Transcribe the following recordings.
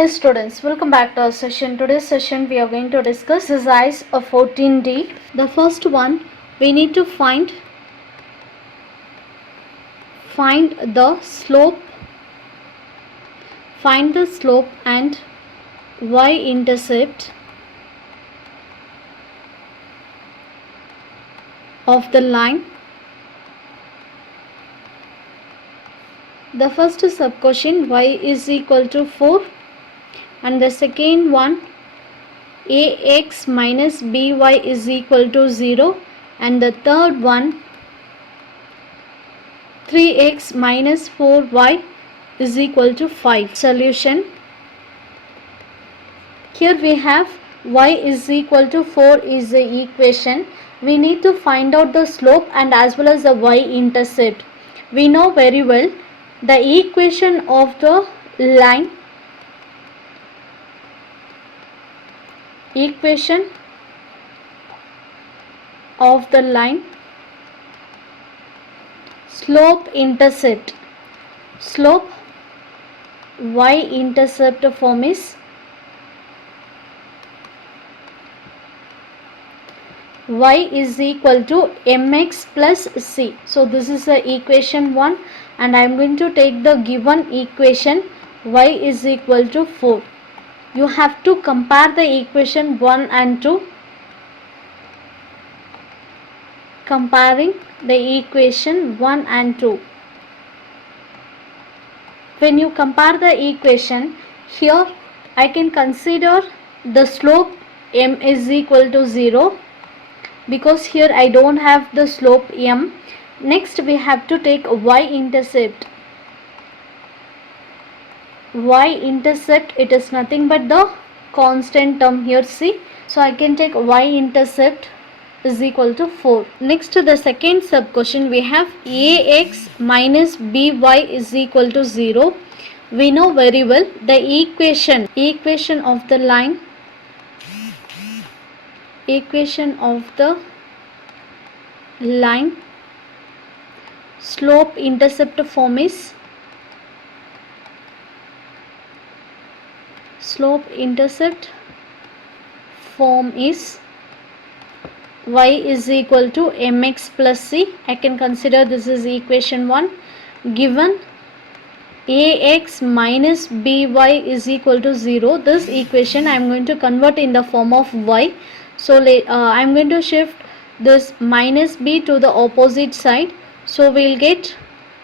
Hi students, welcome back to our session. Today's session we are going to discuss exercise of 14D. The first one, we need to find the slope and y-intercept of the line. The first sub question, y is equal to 4, and the second one, ax minus by is equal to 0, and the third one, 3x minus 4y is equal to 5. Solution. Here we have y is equal to 4 is the equation. We need to find out the slope and as well as the y-intercept. We know very well the equation of the line. Slope intercept. Slope y-intercept form is y is equal to mx plus c. So this is the equation 1, and I am going to take the given equation y is equal to 4. You have to compare the equation 1 and 2. Comparing the equation 1 and 2. When you compare the equation, here I can consider the slope m is equal to 0 because here I don't have the slope m. Next we have to take y-intercept. Y-intercept, it is nothing but the constant term here, see. So I can take y-intercept is equal to 4. Next to the second sub question, we have ax minus by is equal to 0. We know very well the equation of the line, slope intercept form is y is equal to mx plus c. I can consider this is equation 1. Given ax minus by is equal to 0, this equation I am going to convert in the form of y. So I am going to shift this minus b to the opposite side. So we will get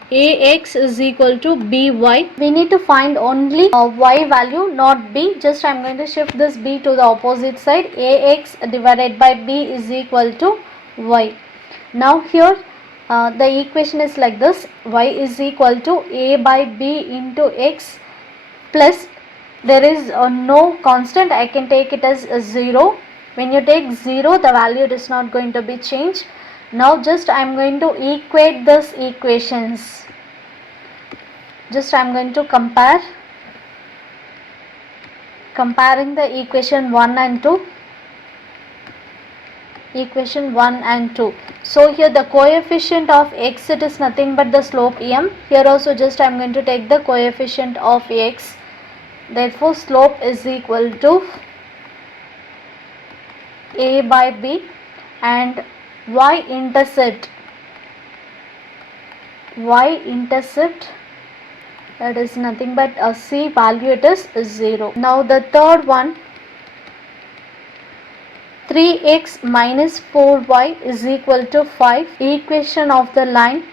ax is equal to by. We need to find only y value, not b. Just I am going to shift this b to the opposite side. Ax divided by b is equal to y. Now here the equation is like this: y is equal to a by b into x plus, there is no constant, I can take it as 0. When you take 0, the value is not going to be changed. Now just I am going to equate these equations. Just I am going to comparing the equation 1 and 2. So here the coefficient of x, it is nothing but the slope m. Here also just I am going to take the coefficient of x. Therefore slope is equal to a by b, and y-intercept, that is nothing but a c value, it is 0. Now the third one, 3x minus 4y is equal to 5. Equation of the line,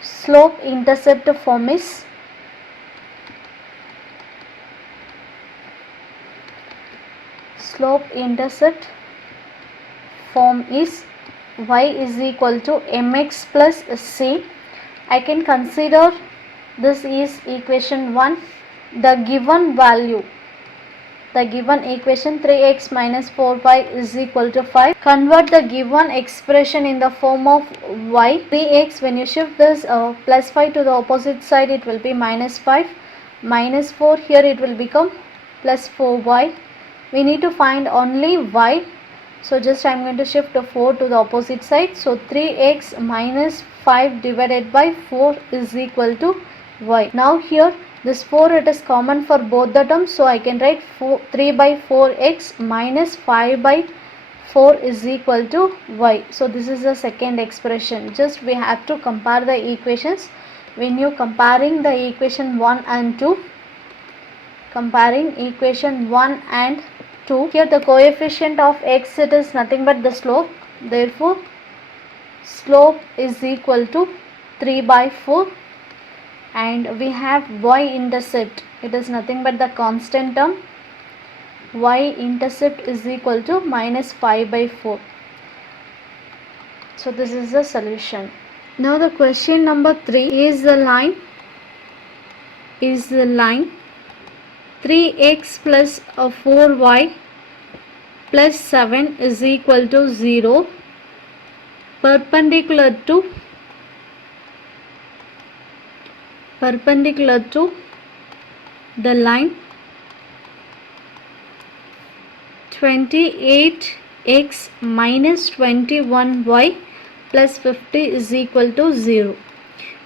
slope intercept form is y is equal to mx plus c. I can consider this is equation 1. The given value, the given equation 3x minus 4y is equal to 5. Convert the given expression in the form of y. 3x, when you shift this plus 5 to the opposite side, it will be minus 5. Minus 4, here it will become plus 4y. We need to find only y. So just I am going to shift 4 to the opposite side. So 3x minus 5 divided by 4 is equal to y. Now here this 4 it is common for both the terms. So I can write 3 by 4x minus 5 by 4 is equal to y. So this is the second expression. Just we have to compare the equations. When you comparing the equation 1 and 2, comparing equation 1 and 2, here the coefficient of x it is nothing but the slope. Therefore slope is equal to 3 by 4, and we have y-intercept, it is nothing but the constant term. Y-intercept is equal to minus 5 by 4. So this is the solution. Now the question number 3 is the line 3x plus 4y plus 7 is equal to 0 perpendicular to the line 28x minus 21y plus 50 is equal to 0.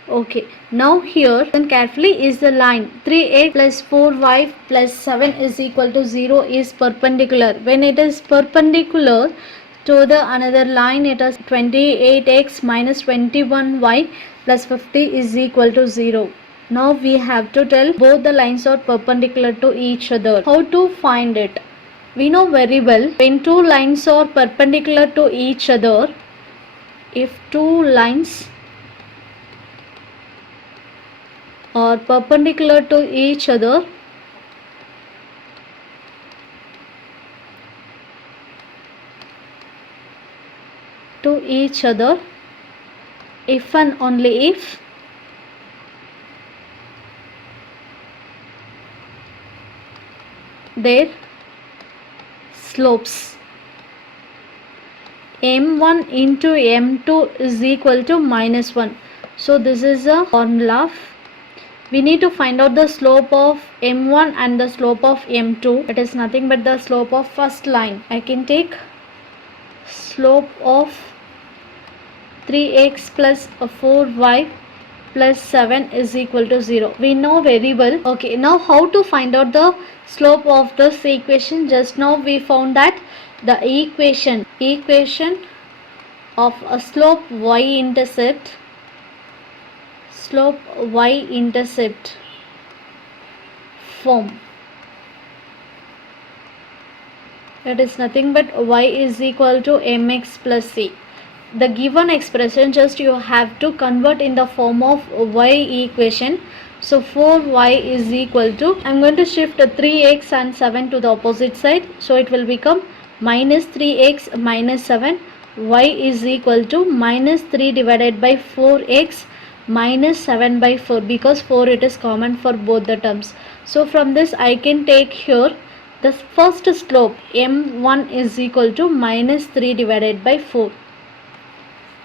Okay, now here listen carefully, is the line 3x plus 4y plus 7 is equal to 0 is perpendicular. When it is perpendicular to the another line, it is 28x minus 21y plus 50 is equal to 0. Now we have to tell both the lines are perpendicular to each other. How to find it? We know very well, when two lines are perpendicular to each other, if two lines are perpendicular to each other, if and only if their slopes m1 into m2 is equal to minus 1. So this is a formula. We need to find out the slope of m1 and the slope of m2. It is nothing but the slope of first line. I can take slope of 3x plus 4y plus 7 is equal to 0. We know very well. Okay, now how to find out the slope of this equation? Just now we found that the equation of a slope y-intercept form, it is nothing but y is equal to mx plus c. The given expression just you have to convert in the form of y equation. So 4y is equal to, I am going to shift 3x and 7 to the opposite side. So it will become minus 3x minus 7. Y is equal to minus 3 divided by 4x minus 7 by 4, because 4 it is common for both the terms. So from this I can take here the first slope m1 is equal to minus 3 divided by 4.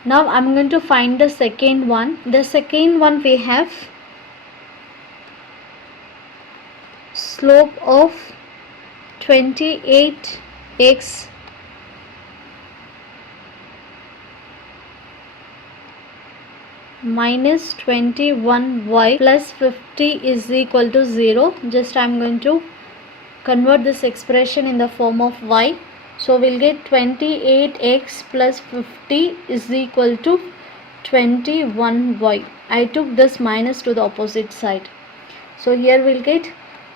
Now I am going to find the second one. The second one we have slope of 28x minus 21y plus 50 is equal to 0. Just I am going to convert this expression in the form of y. So we'll get 28x plus 50 is equal to 21y. I took this minus to the opposite side. So here we'll get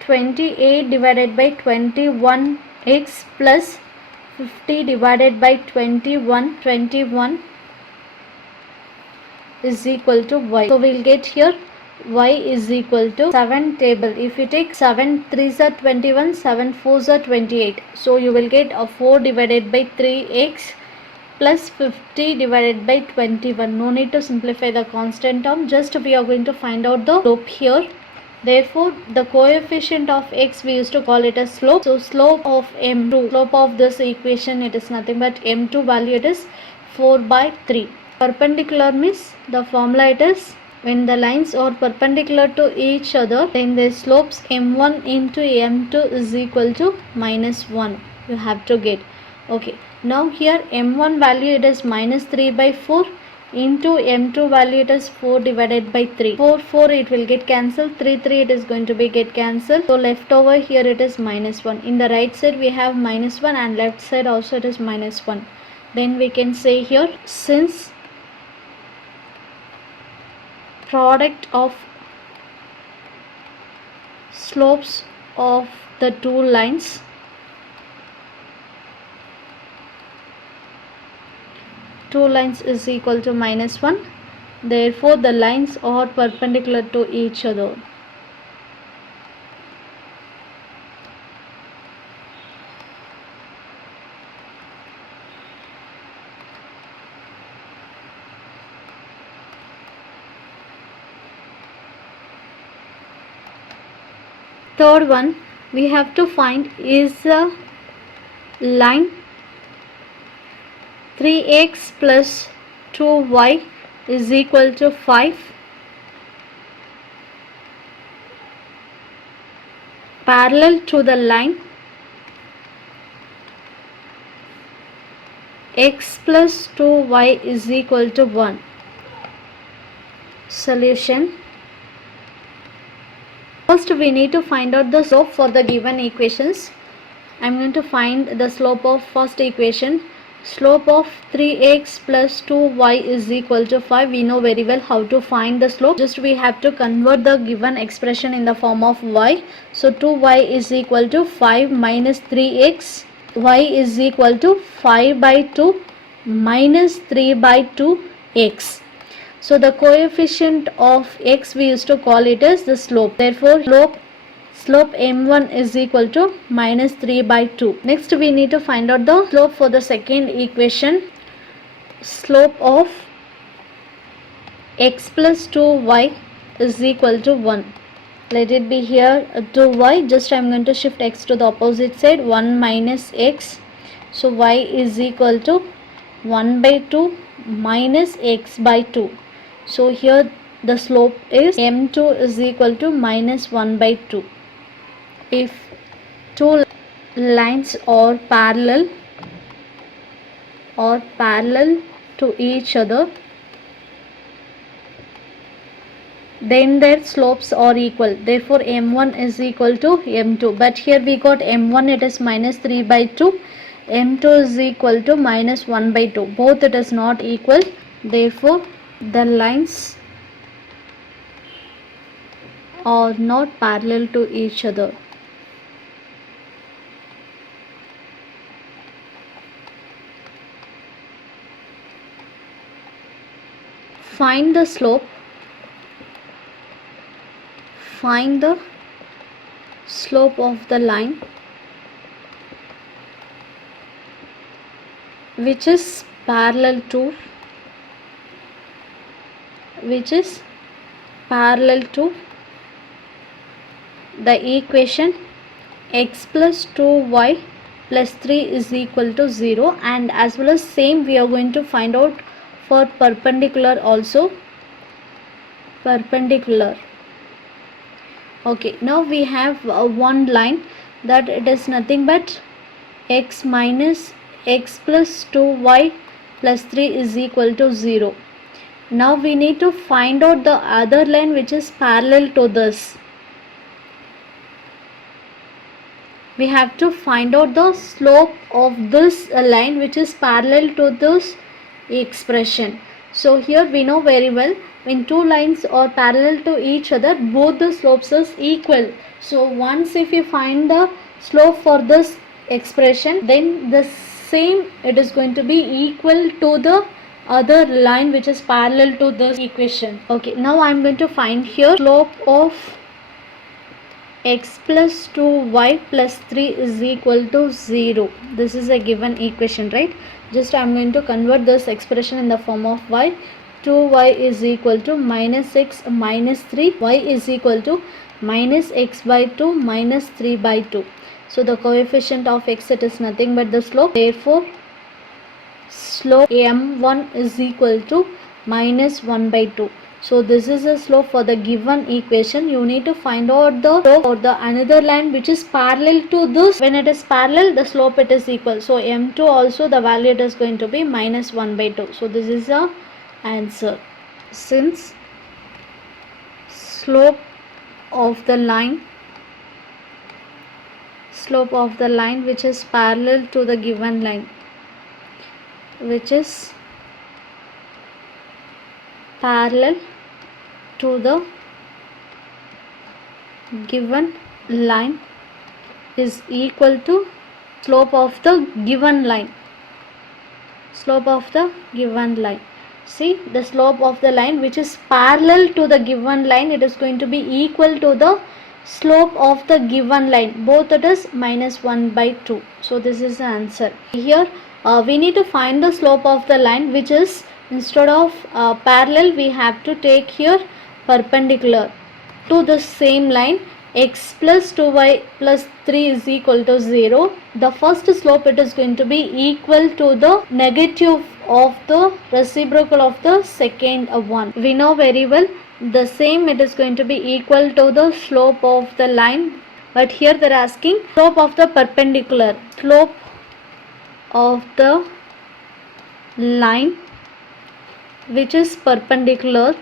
28 divided by 21x plus 50 divided by 21 is equal to y. So we'll get here y is equal to 7 table. If you take 7 3s are 21, 7 4s are 28. So you will get a 4 divided by 3x plus 50 divided by 21. No need to simplify the constant term. Just we are going to find out the slope here. Therefore the coefficient of x we used to call it as slope. So slope of m2, slope of this equation, it is nothing but m2 value, it is 4 by 3. Perpendicular means the formula it is, when the lines are perpendicular to each other, then the slopes m1 into m2 is equal to minus 1. You have to get. Okay, Now here m1 value it is minus 3 by 4 into m2 value it is 4 divided by 3. 4 it will get cancelled, 3 it is going to be get cancelled. So left over here it is minus 1. In the right side we have minus 1 and left side also it is minus 1. Then we can say here, since product of slopes of the two lines is equal to minus 1, therefore the lines are perpendicular to each other. Third one we have to find is a line 3x plus 2y is equal to 5 parallel to the line x plus 2y is equal to 1. Solution. First we need to find out the slope for the given equations. I am going to find the slope of first equation. Slope of 3x plus 2y is equal to 5. We know very well how to find the slope. Just we have to convert the given expression in the form of y. So 2y is equal to 5 minus 3x. Y is equal to 5 by 2 minus 3 by 2x. So the coefficient of x we used to call it as the slope. Therefore slope m1 is equal to minus 3 by 2. Next we need to find out the slope for the second equation. Slope of x plus 2y is equal to 1. Let it be here 2y. Just I am going to shift x to the opposite side. 1 minus x. So y is equal to 1 by 2 minus x by 2. So here the slope is m2 is equal to minus 1 by 2. If two lines are parallel to each other, then their slopes are equal. Therefore m1 is equal to m2. But here we got m1 it is minus 3 by 2. m2 is equal to minus 1 by 2. Both it is not equal. Therefore the lines are not parallel to each other. Find the slope. Find the slope of the line which is parallel to the equation x plus 2y plus 3 is equal to 0, and as well as same we are going to find out for perpendicular also. Perpendicular. Okay, now we have one line that it is nothing but x minus x plus 2y plus 3 is equal to 0. Now we need to find out the other line which is parallel to this. We have to find out the slope of this line which is parallel to this expression. So here we know very well, when two lines are parallel to each other, both the slopes is equal. So once if you find the slope for this expression, then the same it is going to be equal to the other line which is parallel to this equation. Okay, now I am going to find here slope of x plus 2y plus 3 is equal to 0. This is a given equation, right? Just I am going to convert this expression in the form of y. 2y is equal to minus x minus 3. Y is equal to minus x by 2 minus 3 by 2. So the coefficient of x it is nothing but the slope. Therefore slope m1 is equal to minus 1 by 2. So this is the slope for the given equation. You need to find out the slope for the another line which is parallel to this. When it is parallel, the slope it is equal. So m2 also the value it is going to be minus 1 by 2. So this is the answer. Since slope of the line which is parallel to the given line, which is parallel to the given line is equal to slope of the given line. See, the slope of the line which is parallel to the given line, it is going to be equal to the slope of the given line. Both it is minus 1 by 2. So this is the answer. Here we need to find the slope of the line which is, instead of parallel, we have to take here perpendicular to the same line. X plus 2y plus 3 is equal to 0. The first slope it is going to be equal to the negative of the reciprocal of the second one. We know very well the same, it is going to be equal to the slope of the line, but here they are asking slope of the perpendicular. Slope of the line which is perpendicular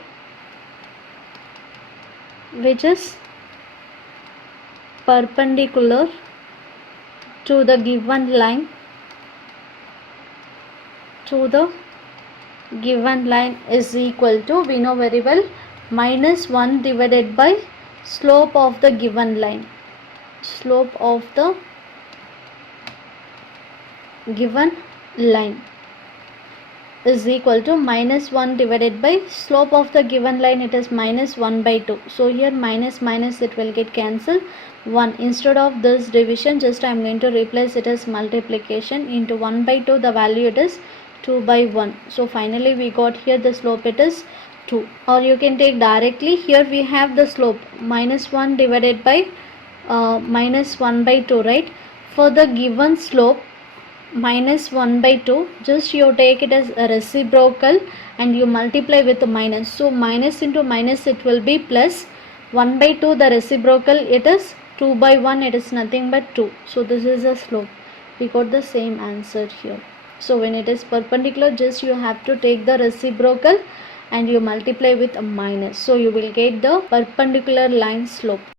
to the given line is equal to, we know very well, minus 1 divided by slope of the given line. Slope of the given line is equal to minus 1 divided by slope of the given line, it is minus 1 by 2. So here minus it will get cancelled. 1, instead of this division, just I am going to replace it as multiplication. Into 1 by 2, the value it is 2 by 1. So finally we got here the slope it is 2. Or you can take directly, here we have the slope minus 1 divided by minus 1 by 2, right? For the given slope minus 1 by 2, just you take it as a reciprocal and you multiply with the minus. So minus into minus it will be plus. 1 by 2, the reciprocal it is 2 by 1, it is nothing but 2. So this is the slope. We got the same answer here. So when it is perpendicular, just you have to take the reciprocal and you multiply with a minus. So you will get the perpendicular line slope.